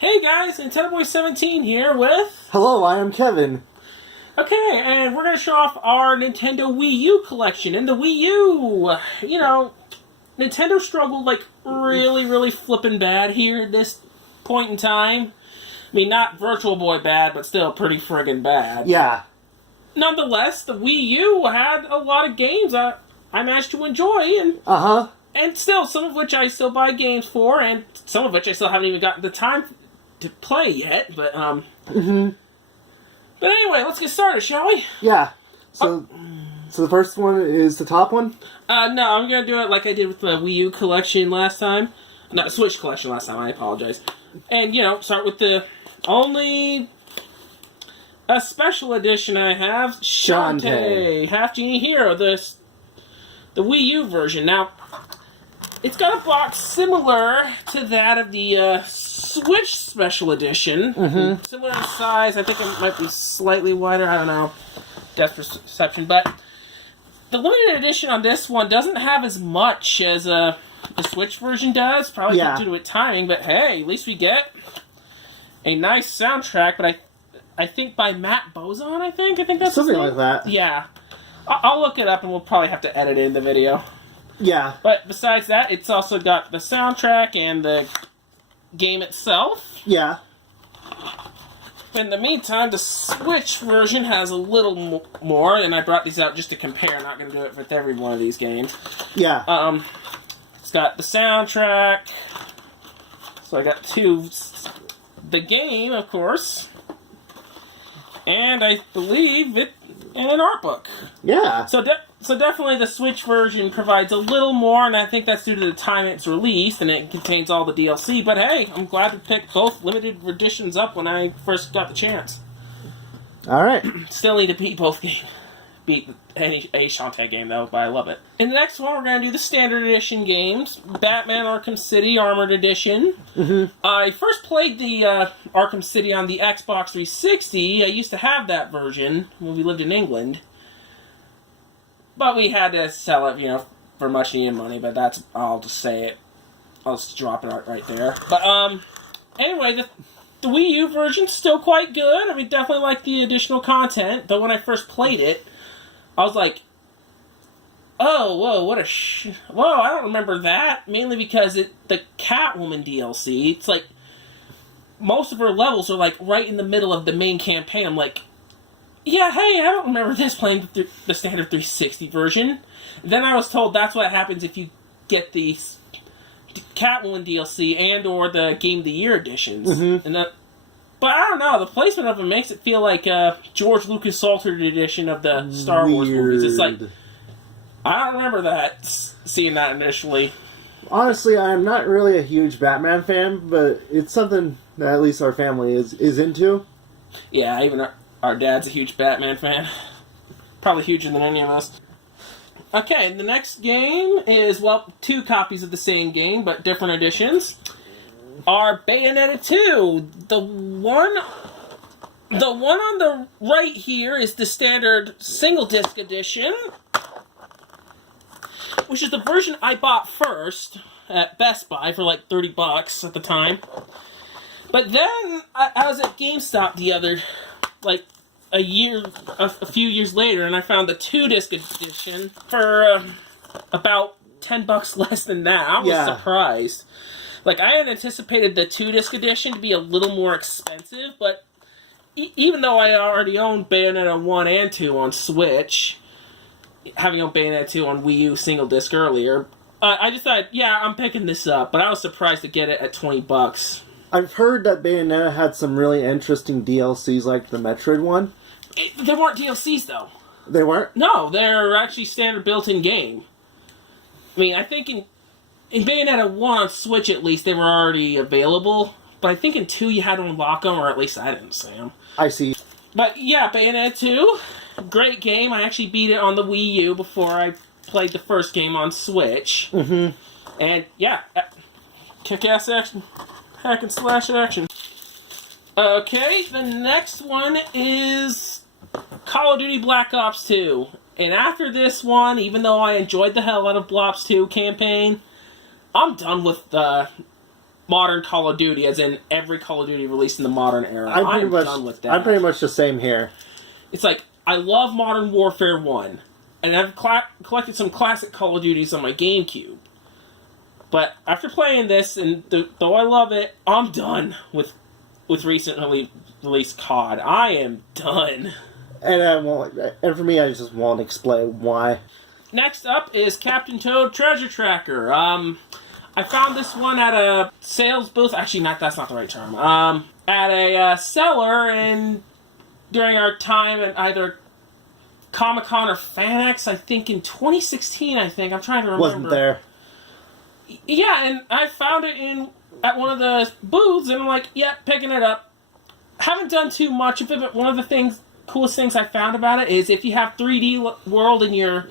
Hey guys, Nintendo Boy 17 here with... Hello, I am Kevin. Okay, and we're going to show off our Nintendo Wii U collection. And the Wii U, you know, Nintendo struggled like really flipping bad here at this point in time. I mean, not Virtual Boy bad, but still pretty friggin' bad. Yeah. Nonetheless, the Wii U had a lot of games I managed to enjoy, and still, some of which I still buy games for, and some of which I still haven't even gotten the time to play yet, but, But anyway, let's get started, shall we? Yeah. So the first one is the top one? No, I'm gonna do it like I did with the Wii U collection last time. Not Switch collection last time, I apologize. And, you know, start with the only... a special edition I have, Shantae, Half Genie Hero, the Wii U version. Now, it's got a box similar to that of the Switch Special Edition. Similar in size. I think it might be slightly wider. I don't know. Depth perception. But the limited edition on this one doesn't have as much as the Switch version does. Probably due to its timing. But hey, at least we get a nice soundtrack. But I think by Matt Bozon, I think that's something his name. like that. Yeah. I'll look it up and we'll probably have to edit it in the video. Yeah. But besides that, it's also got the soundtrack and the game itself. Yeah. In the meantime, the Switch version has a little more, and I brought these out just to compare. I'm not going to do it with every one of these games. Yeah. It's got the soundtrack. So I got the game, of course. And I believe it in an art book. Yeah. So definitely the Switch version provides a little more, and I think that's due to the time it's released, and it contains all the DLC. But hey, I'm glad to pick both limited editions up when I first got the chance. All right. Still need to beat any Shantae game, though, but I love it. In the next one, we're going to do the Standard Edition games. Batman Arkham City Armored Edition. I first played the Arkham City on the Xbox 360. I used to have that version when we lived in England. But we had to sell it, you know, for much needed money, but that's, I'll just say it. I'll just drop it right there. But, anyway, the Wii U version's still quite good. I mean, definitely like the additional content, though when I first played it, I was like, oh, whoa, what a whoa, I don't remember that. Mainly because the Catwoman DLC, it's like, most of her levels are like right in the middle of the main campaign. I'm like, yeah, hey, I don't remember this playing the standard 360 version. Then I was told that's what happens if you get the Catwoman DLC and or the Game of the Year editions. But I don't know, the placement of it makes it feel like a George Lucas altered edition of the Star Wars movies. It's like, I don't remember that, seeing that initially. Honestly, I am not really a huge Batman fan, but it's something that at least our family is into. Yeah, even our dad's a huge Batman fan. Probably huger than any of us. Okay, the next game is, well, 2 copies of the same game, but different editions. Are Bayonetta 2. The one on the right here is the standard single disc edition, which is the version I bought first at Best Buy for like $30 at the time. But then I was at GameStop a few years later, and I found the 2-disc edition for about $10 less than that. I was surprised. Like, I had anticipated the 2-disc edition to be a little more expensive, but even though I already owned Bayonetta 1 and 2 on Switch, having owned Bayonetta 2 on Wii U single disc earlier, I just thought, yeah, I'm picking this up, but I was surprised to get it at $20. I've heard that Bayonetta had some really interesting DLCs like the Metroid one. They weren't DLCs, though. They weren't? No, they're actually standard built-in game. I mean, I think in Bayonetta 1 on Switch, at least, they were already available. But I think in 2 you had to unlock them, or at least I didn't see them. I see. But yeah, Bayonetta 2, great game. I actually beat it on the Wii U before I played the first game on Switch. And yeah, kick-ass action. Hack and slash action. Okay, the next one is Call of Duty Black Ops 2. And after this one, even though I enjoyed the hell out of Black Ops 2 campaign, I'm done with modern Call of Duty, as in every Call of Duty released in the modern era. I'm done with that. I'm pretty much the same here. It's like, I love Modern Warfare 1, and I've collected some classic Call of Duties on my GameCube. But after playing this, and though I love it, I'm done with recently released COD. I am done. And for me, I just won't explain why. Next up is Captain Toad Treasure Tracker. I found this one at a sales booth. Actually, that's not the right term. At a seller, and during our time at either Comic-Con or FanX, I think in 2016, I'm trying to remember. Wasn't there. Yeah, and I found it at one of the booths, and I'm like, yeah, picking it up. Haven't done too much of it, but one of the coolest things I found about it is if you have 3D World in your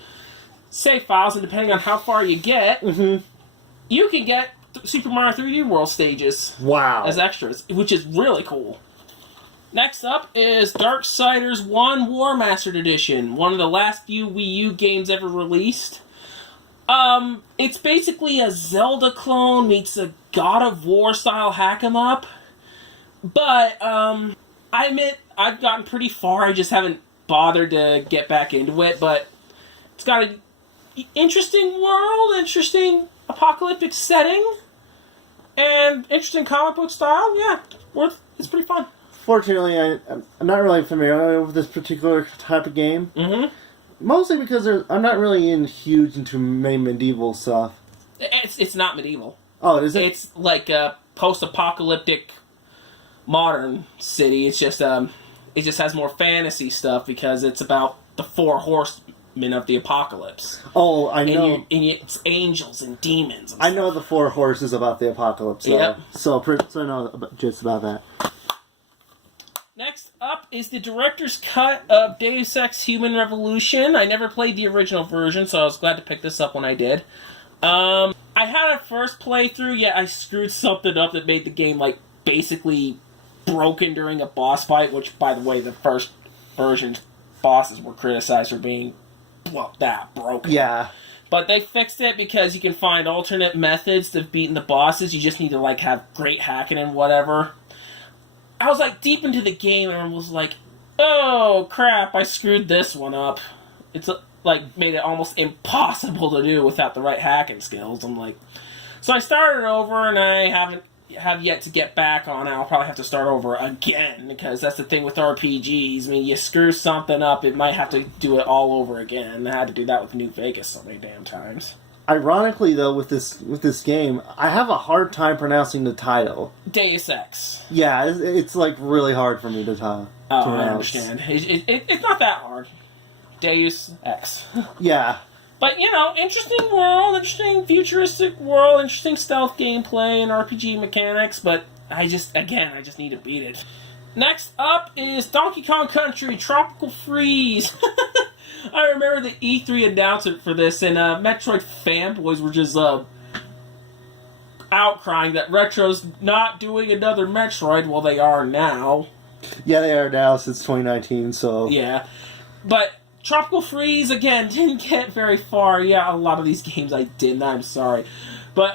save files, and depending on how far you get, you can get Super Mario 3D World stages as extras, which is really cool. Next up is Darksiders 1 War Mastered Edition, one of the last few Wii U games ever released. It's basically a Zelda clone meets a God of War style hack 'em up, but I admit I've gotten pretty far. I just haven't bothered to get back into it, but it's got an interesting world, interesting apocalyptic setting, and interesting comic book style. Yeah, it's pretty fun. Fortunately, I'm not really familiar with this particular type of game. Mostly because I'm not really huge into many medieval stuff. It's not medieval. Oh, is it? It's like a post-apocalyptic modern city. It's just it just has more fantasy stuff because it's about the 4 horsemen of the apocalypse. Oh, I know. And it's angels and demons. And I know the 4 horses about the apocalypse. Yep. So I know just about that. Next up is the director's cut of Deus Ex Human Revolution. I never played the original version, so I was glad to pick this up when I did. I had a first playthrough, yet I screwed something up that made the game, basically broken during a boss fight, which, by the way, the first version's bosses were criticized for being, that broken. Yeah. But they fixed it because you can find alternate methods of beating the bosses. You just need to, have great hacking and whatever. I was, deep into the game and was like, oh, crap, I screwed this one up. It's, made it almost impossible to do without the right hacking skills. So I started over, and I have yet to get back on it. I'll probably have to start over again, because that's the thing with RPGs. I mean, you screw something up, it might have to do it all over again. I had to do that with New Vegas so many damn times. Ironically, though, with this game, I have a hard time pronouncing the title. Deus Ex. Yeah, it's really hard for me to pronounce. Oh, I understand. It's not that hard. Deus Ex. Yeah. But, interesting world, interesting futuristic world, interesting stealth gameplay and RPG mechanics, but I just need to beat it. Next up is Donkey Kong Country Tropical Freeze. I remember the E3 announcement for this, and Metroid fanboys were just outcrying that Retro's not doing another Metroid. Well, they are now. Yeah, they are now since 2019, so... Yeah. But Tropical Freeze, again, didn't get very far. Yeah, a lot of these games I didn't, I'm sorry. But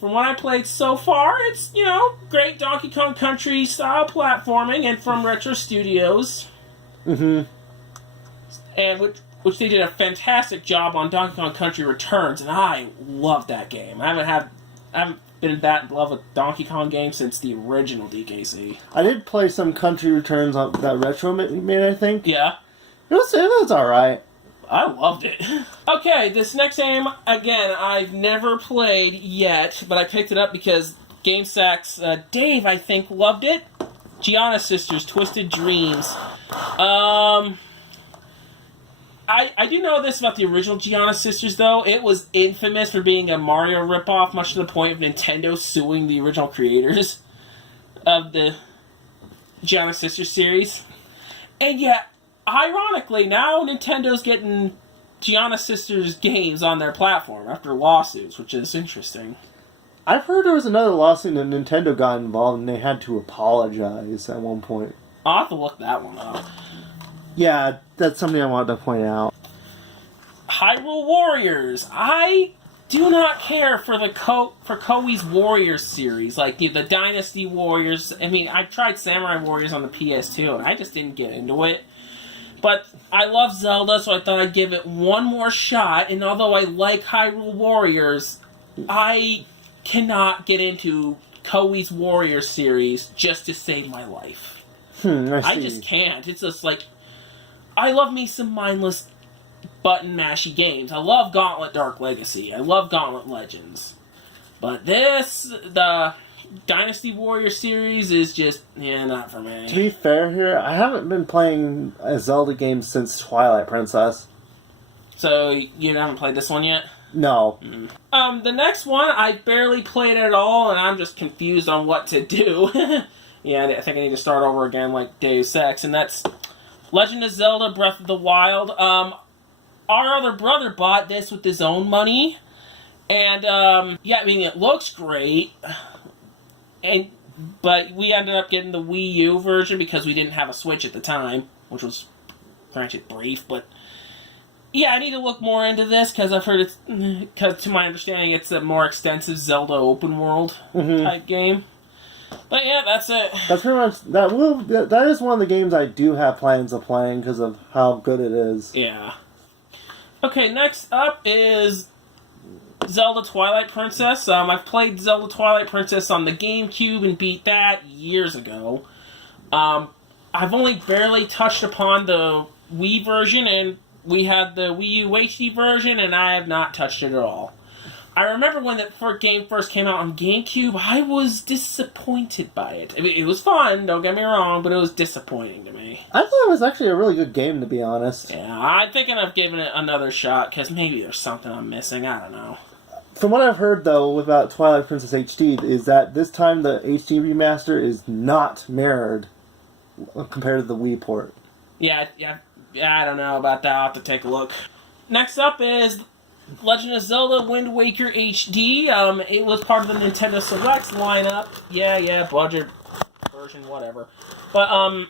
from what I played so far, it's, great Donkey Kong Country style platforming, and from Retro Studios. And which they did a fantastic job on Donkey Kong Country Returns, and I love that game. I haven't been in that love with Donkey Kong game since the original DKC. I did play some Country Returns on that Retro made, I think. Yeah. It was alright. I loved it. Okay, this next game, again, I've never played yet, but I picked it up because GameSack's Dave, I think, loved it. Gianna Sisters, Twisted Dreams. I do know this about the original Gianna Sisters, though. It was infamous for being a Mario ripoff, much to the point of Nintendo suing the original creators of the Gianna Sisters series. And yet, ironically, now Nintendo's getting Gianna Sisters games on their platform after lawsuits, which is interesting. I've heard there was another lawsuit and Nintendo got involved and they had to apologize at one point. I'll have to look that one up. Yeah, that's something I wanted to point out. Hyrule Warriors. I do not care for the Koei's Warriors series, like the Dynasty Warriors. I mean, I tried Samurai Warriors on the PS2, and I just didn't get into it. But I love Zelda, so I thought I'd give it one more shot. And although I like Hyrule Warriors, I cannot get into Koei's Warriors series just to save my life. I just can't. It's just like, I love me some mindless button mashy games. I love Gauntlet Dark Legacy. I love Gauntlet Legends. But the Dynasty Warrior series is just, not for me. To be fair here, I haven't been playing a Zelda game since Twilight Princess. So, you haven't played this one yet? No. The next one, I barely played at all, and I'm just confused on what to do. Yeah, I think I need to start over again like Deus Ex, and that's Legend of Zelda Breath of the Wild. Our other brother bought this with his own money, and, it looks great, but we ended up getting the Wii U version because we didn't have a Switch at the time, which was, granted, brief, but yeah, I need to look more into this because I've heard because to my understanding, it's a more extensive Zelda open world type game. But yeah, that's it. That's pretty much that is one of the games I do have plans of playing because of how good it is. Yeah. Okay, next up is Zelda Twilight Princess. I've played Zelda Twilight Princess on the GameCube and beat that years ago. I've only barely touched upon the Wii version, and we had the Wii U HD version, and I have not touched it at all. I remember when the game first came out on GameCube, I was disappointed by it. It was fun, don't get me wrong, but it was disappointing to me. I thought it was actually a really good game, to be honest. Yeah, I'm thinking of giving it another shot, because maybe there's something I'm missing, I don't know. From what I've heard, though, about Twilight Princess HD, is that this time the HD remaster is not mirrored compared to the Wii port. Yeah, I don't know about that. I'll have to take a look. Next up is Legend of Zelda Wind Waker HD. It was part of the Nintendo Selects lineup. Yeah, budget version, whatever. But,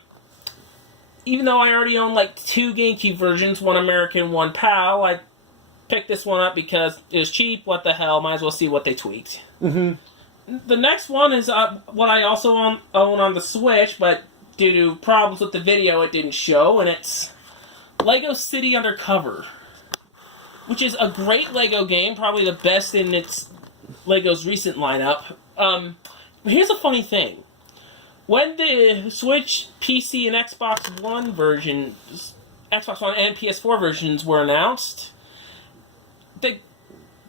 even though I already own, like, 2 GameCube versions, one American, one PAL, I picked this one up because it was cheap. What the hell? Might as well see what they tweaked. The next one is what I also own on the Switch, but due to problems with the video, it didn't show, and it's Lego City Undercover, which is a great Lego game, probably the best in Lego's recent lineup. But here's a funny thing. When the Switch, PC, and Xbox One and PS4 versions were announced,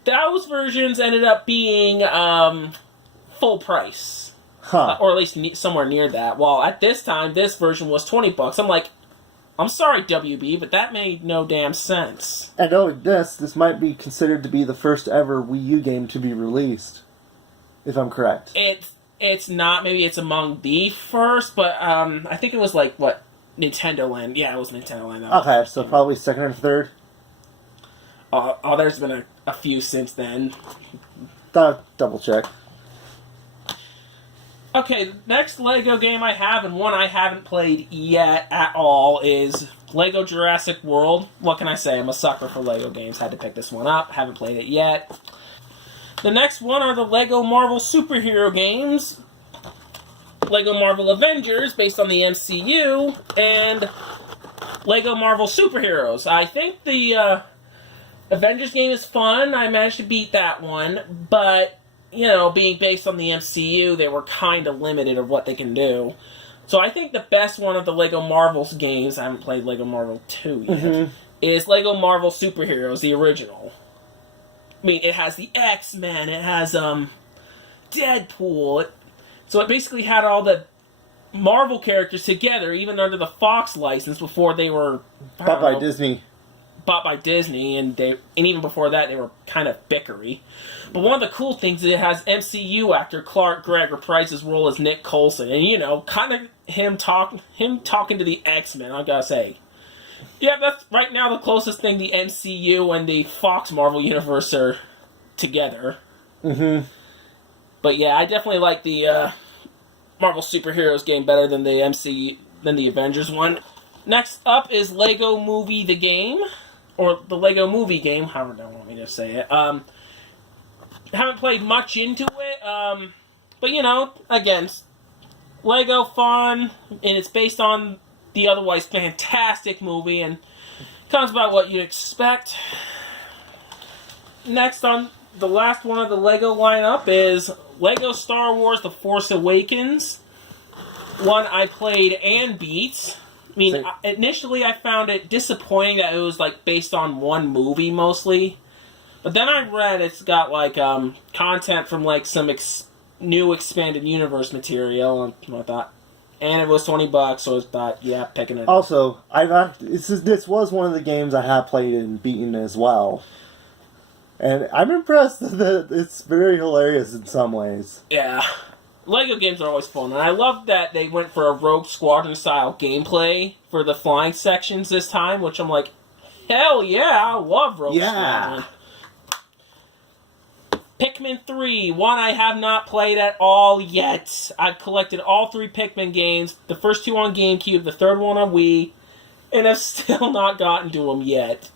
those versions ended up being full price. Or at least somewhere near that. While at this time, this version was $20. I'm like, I'm sorry, WB, but that made no damn sense. And knowing this might be considered to be the first ever Wii U game to be released, if I'm correct. It's not. Maybe it's among the first, but I think it was like, Nintendo Land. Yeah, it was Nintendo Land. Okay, so probably second or third? There's been a few since then. Double check. Okay, the next Lego game I have, and one I haven't played yet at all, is Lego Jurassic World. What can I say? I'm a sucker for Lego games. Had to pick this one up. Haven't played it yet. The next one are the Lego Marvel superhero games. Lego Marvel Avengers, based on the MCU, and Lego Marvel Superheroes. I think the Avengers game is fun. I managed to beat that one, but being based on the MCU, they were kind of limited of what they can do. So I think the best one of the Lego Marvel's games, I haven't played Lego Marvel 2 yet, is Lego Marvel Superheroes, the original. I mean, it has the X-Men, it has Deadpool. So it basically had all the Marvel characters together, even under the Fox license, before they were bought by Disney. Bought by Disney, and even before that, they were kind of bickery. But one of the cool things is it has MCU actor Clark Gregg reprise his role as Nick Coulson, and kind of him talking to the X-Men. I gotta say, yeah, that's right now the closest thing the MCU and the Fox Marvel universe are together. But yeah, I definitely like the Marvel Superheroes game better than the Avengers one. Next up is Lego Movie the game. Or the Lego Movie game, however they want me to say it. haven't played much into it. But you know, again, Lego fun, and it's based on the otherwise fantastic movie, and comes about what you'd expect. Next on the last one of the Lego lineup is Lego Star Wars The Force Awakens. One I played and beat. I mean, initially I found it disappointing that it was like based on one movie mostly. But then I read it's got like content from like some new expanded universe material, and I thought, and it was $20, so I thought, yeah, picking it up. Also, this was one of the games I have played and beaten as well. And I'm impressed that it's very hilarious in some ways. Yeah. Lego games are always fun, and I love that they went for a Rogue Squadron style gameplay for the flying sections this time, which I'm like, hell yeah, I love Rogue Squadron. Pikmin 3, one I have not played at all yet. I've collected all 3 Pikmin games, the first 2 on GameCube, the third one on Wii, and I've still not gotten to them yet.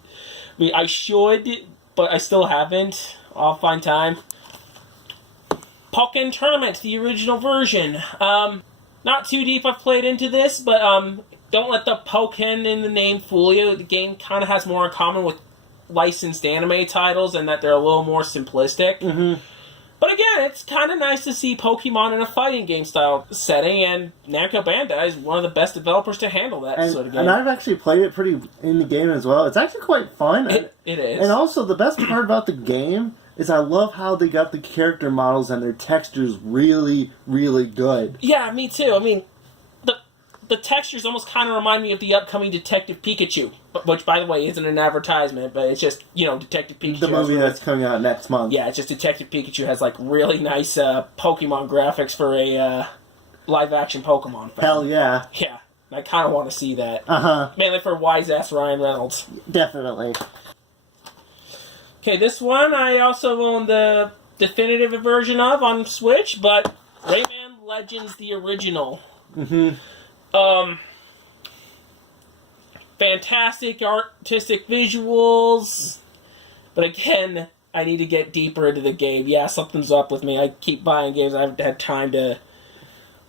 I mean, I should, but I still haven't. I'll find time. Pokken Tournament, the original version. Not too deep I've played into this, but don't let the Pokken in the name fool you. The game kind of has more in common with licensed anime titles, and that they're a little more simplistic. Mm-hmm. But again, it's kind of nice to see Pokemon in a fighting game style setting, and Namco Bandai is one of the best developers to handle that sort of game. And I've actually played it pretty in the game as well. It's actually quite fun. It is. And also, the best part about the game is I love how they got the character models and their textures really, really good. Yeah, me too. I mean, the textures almost kind of remind me of the upcoming Detective Pikachu, which, by the way, isn't an advertisement, but it's just, you know, Detective Pikachu. The movie that's coming out next month. Yeah, it's just Detective Pikachu has, like, really nice Pokemon graphics for a live-action Pokemon film. Hell yeah. Yeah, I kind of want to see that. Uh-huh. Mainly for wise-ass Ryan Reynolds. Definitely. Okay, this one I also own the definitive version of on Switch, but Rayman Legends, the original. Mm-hmm. Fantastic artistic visuals, but again, I need to get deeper into the game. Yeah, something's up with me. I keep buying games I haven't had time to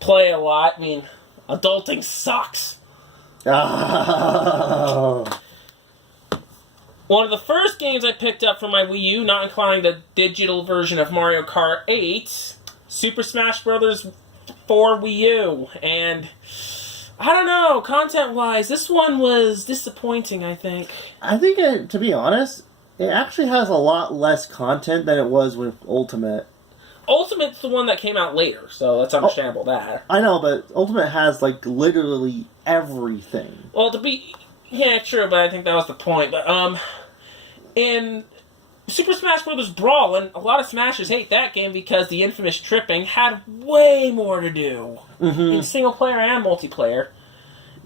play a lot. I mean, adulting sucks. Oh. One of the first games I picked up for my Wii U, not including the digital version of Mario Kart 8, Super Smash Bros. For Wii U, and I don't know, content-wise, this one was disappointing, I think. I think, to be honest, it actually has a lot less content than it was with Ultimate. Ultimate's the one that came out later, so that's understandable, that. I know, but Ultimate has, like, literally everything. Well, yeah, true, but I think that was the point, but, in Super Smash Bros. Brawl, and a lot of Smashers hate that game because the infamous tripping had way more to do in single-player and multiplayer.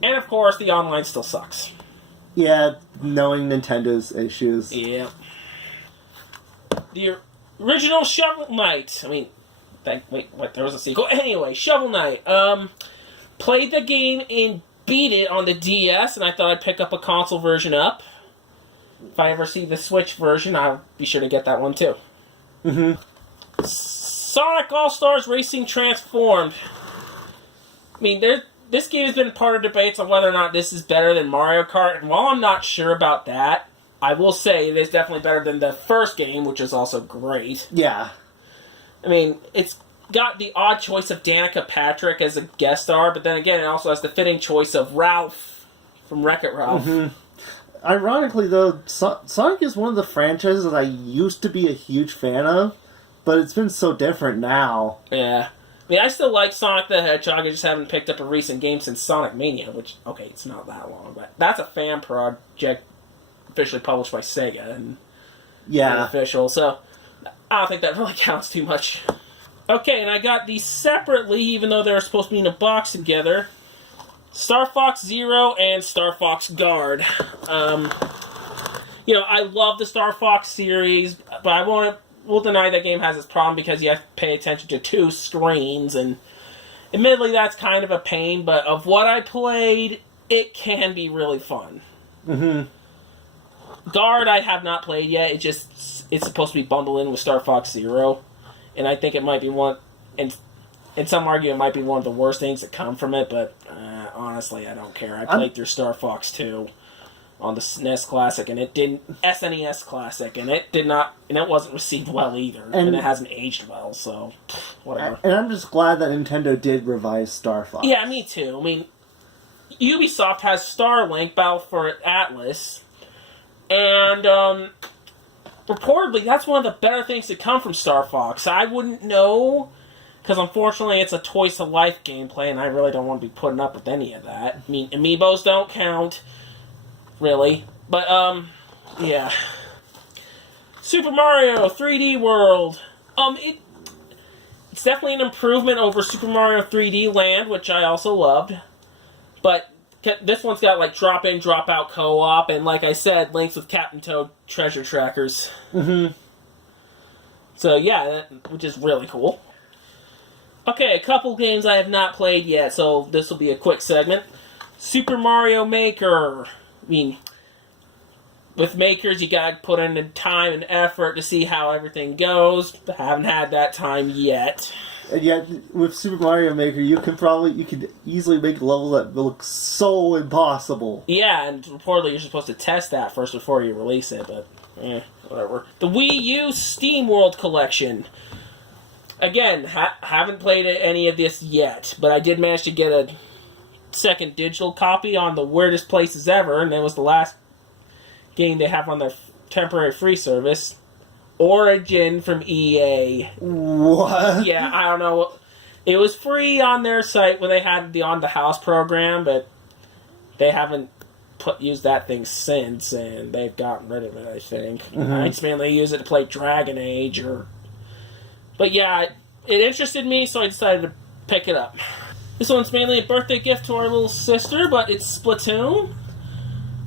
And, of course, the online still sucks. Yeah, knowing Nintendo's issues. Yeah. The original Shovel Knight, I mean, wait, what, there was a sequel? Anyway, Shovel Knight, played the game and beat it on the DS, and I thought I'd pick up a console version up. If I ever see the Switch version, I'll be sure to get that one too. Mm-hmm. Sonic All-Stars Racing Transformed. I mean, this game has been part of debates on whether or not this is better than Mario Kart, and while I'm not sure about that, I will say it is definitely better than the first game, which is also great. Yeah. I mean, it's got the odd choice of Danica Patrick as a guest star, but then again, it also has the fitting choice of Ralph from Wreck-It Ralph. Mm-hmm. Ironically, though, Sonic is one of the franchises that I used to be a huge fan of, but it's been so different now. Yeah. I mean, I still like Sonic the Hedgehog, I just haven't picked up a recent game since Sonic Mania, which, okay, it's not that long, but that's a fan project officially published by Sega, and official, so I don't think that really counts too much. Okay, and I got these separately, even though they were supposed to be in a box together. Star Fox Zero and Star Fox Guard. You know, I love the Star Fox series, but I will deny that game has its problem because you have to pay attention to 2 screens, and admittedly that's kind of a pain, but of what I played, it can be really fun. Mm-hmm. Guard I have not played yet. It's supposed to be bundled in with Star Fox Zero, and I think it might be one. And some argue it might be one of the worst things that come from it. But honestly, I don't care. I played through Star Fox 2 on the SNES Classic, and it didn't SNES Classic, and it did not, and it wasn't received well either, and it hasn't aged well. So whatever. And I'm just glad that Nintendo did revise Star Fox. Yeah, me too. I mean, Ubisoft has Starlink, Battle for Atlas, and reportedly that's one of the better things that come from Star Fox. I wouldn't know, because unfortunately it's a Toys to Life gameplay, and I really don't want to be putting up with any of that. I mean, amiibos don't count, really. But, yeah. Super Mario 3D World. It's definitely an improvement over Super Mario 3D Land, which I also loved. But this one's got, like, drop-in, drop-out co-op, and like I said, links with Captain Toad treasure trackers. Mm-hmm. So, yeah, which is really cool. Okay, a couple games I have not played yet, so this will be a quick segment. Super Mario Maker. I mean, with Makers, you gotta put in the time and effort to see how everything goes. I haven't had that time yet. And yet, with Super Mario Maker, you could easily make a level that looks so impossible. Yeah, and reportedly you're supposed to test that first before you release it, but whatever. The Wii U Steam World Collection. Again, haven't played any of this yet, but I did manage to get a second digital copy on the weirdest places ever, and that was the last game they have on their temporary free service. Origin from EA. What? Yeah, I don't know. It was free on their site when they had the On the House program, but they haven't used that thing since, and they've gotten rid of it, I think. Mm-hmm. I just mainly use it to play Dragon Age But yeah, it interested me, so I decided to pick it up. This one's mainly a birthday gift to our little sister, but it's Splatoon.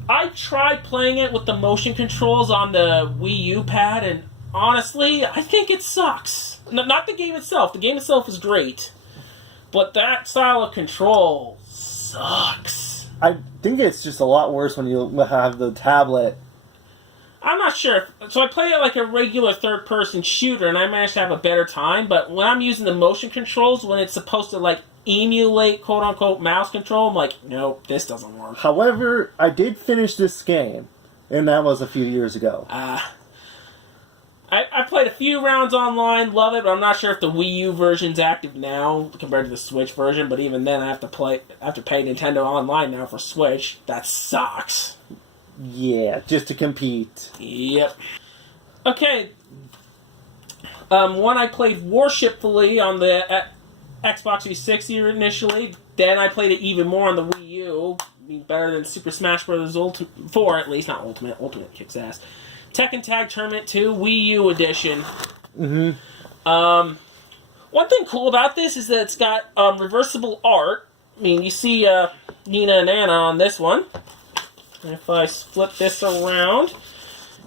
I tried playing it with the motion controls on the Wii U pad, and honestly, I think it sucks. Not the game itself. The game itself is great. But that style of control sucks. I think it's just a lot worse when you have the tablet. I'm not sure. So I play it like a regular third-person shooter, and I managed to have a better time, but when I'm using the motion controls, when it's supposed to, like, emulate quote-unquote mouse control, I'm like, nope, this doesn't work. However, I did finish this game, and that was a few years ago. I played a few rounds online, love it, but I'm not sure if the Wii U version's active now compared to the Switch version, but even then I have to pay Nintendo Online now for Switch. That sucks. Yeah, just to compete. Yep. Okay. One I played worshipfully on the Xbox 360 initially. Then I played it even more on the Wii U. I mean, better than Super Smash Bros. 4, at least. Not Ultimate. Ultimate kicks ass. Tekken Tag Tournament 2 Wii U Edition. Mm-hmm. One thing cool about this is that it's got reversible art. I mean, you see Nina and Anna on this one. If I flip this around,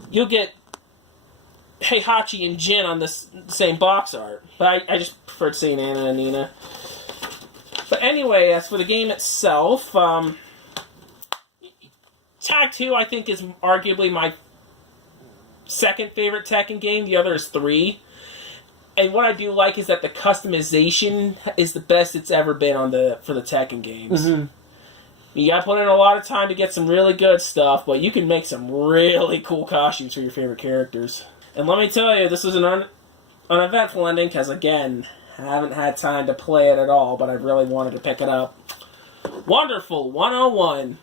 you'll get Heihachi and Jin on this same box art. But I just preferred seeing Anna and Nina. But anyway, as for the game itself, Tag 2 I think is arguably my second favorite Tekken game. The other is 3. And what I do like is that the customization is the best it's ever been for the Tekken games. Mm-hmm. You gotta put in a lot of time to get some really good stuff, but you can make some really cool costumes for your favorite characters. And let me tell you, this was an uneventful ending, because again, I haven't had time to play it at all, but I really wanted to pick it up. Wonderful 101.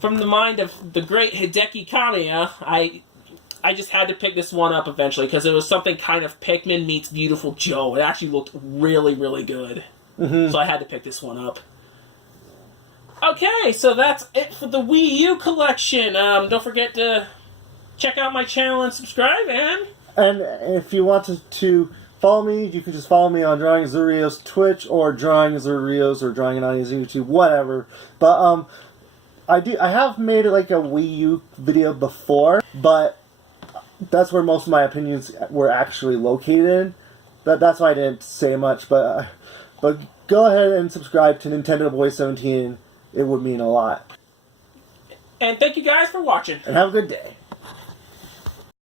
From the mind of the great Hideki Kamiya, I just had to pick this one up eventually, because it was something kind of Pikmin meets Beautiful Joe. It actually looked really, really good. Mm-hmm. So I had to pick this one up. Okay, so that's it for the Wii U collection. Don't forget to check out my channel and subscribe, and if you want to follow me, you can just follow me on Drawing Zurio's Twitch, or Drawing Zurio's, or Drawing Anani's YouTube, whatever. But I have made like a Wii U video before, but that's where most of my opinions were actually located. That's why I didn't say much, but go ahead and subscribe to Nintendo Boy 17. It would mean a lot. And thank you guys for watching. And have a good day.